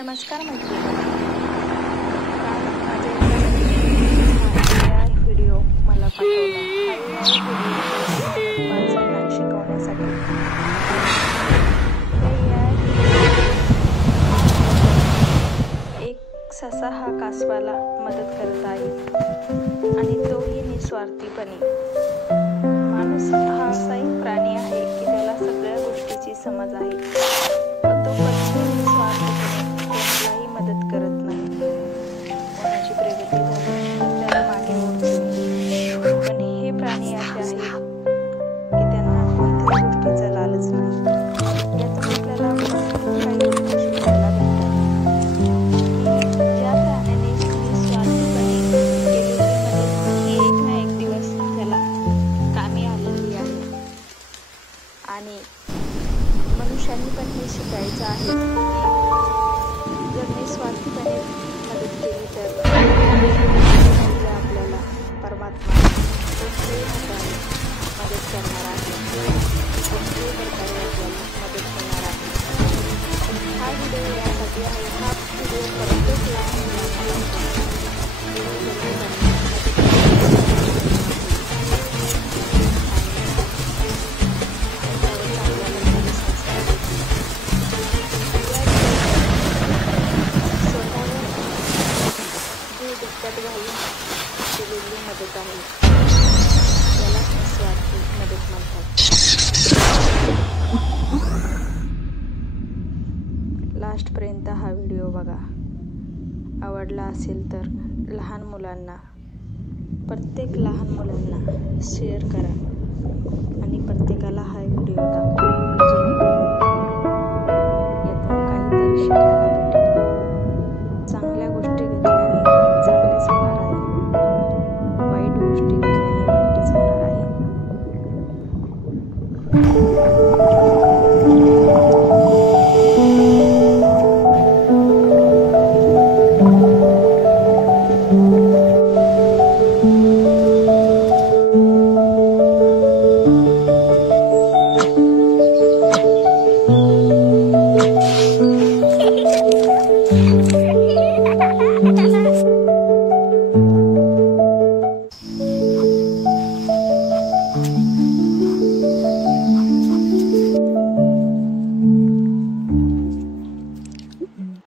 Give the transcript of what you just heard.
नमस्कार मैत्रिणी, काल माझ्या एका मैत्रिणीने व्हिडिओ मला पाठवला. हा व्हिडिओ वाचन शिकवण्यासाठी. एक ससा हा कासवाला मदत करत आहे आणि तोही निस्वार्थीपणे. माणूस हा असा एक प्राणी आहे की त्याला सगळ्या गोष्टीची समज आहे, पण तो कधीही निस्वार्थीपणे कोणालाही मदत करत नाही. कोणाची प्रगती झाली तर त्याला मागे ओढतो. पण हे प्राणी असे आहेत की त्यांना कोणत्याही गोष्टीचा लालच नाही. यातून आपल्याला काही गोष्टी शिकायला भेटतात. ज्या प्राण्याने निस्वार्थीपणे केलेली मदत ही एक ना एक दिवस त्याला कामी आलेली आहे. आणि मनुष्यांनी पण हे शिकायचं आहे की जर निस्वार्थीपणे मदत केली तर आपल्याला परमात्मा कोणत्याही प्रकारे मदत करणार आहे, कोणत्याही प्रकारे आपल्याला मदत करणार आहे. हा व्हिडिओ यासाठी आहे. हा व्हिडिओ प्रत्येक लहान मुलांना केलेली मदत आहे. याला निस्वार्थी मदत म्हणतात. लास्टपर्यंत हा व्हिडिओ बघा. आवडला असेल तर लहान मुलांना, प्रत्येक लहान मुलांना शेअर करा आणि प्रत्येकाला हा व्हिडिओ दाखवा. यातून काहीतरी शिकायला भेटेल. चांगल्या गोष्टी घेतल्याने चांगलेच होणार आहे, वाईट गोष्टी घेतल्याने वाईटच होणार आहे.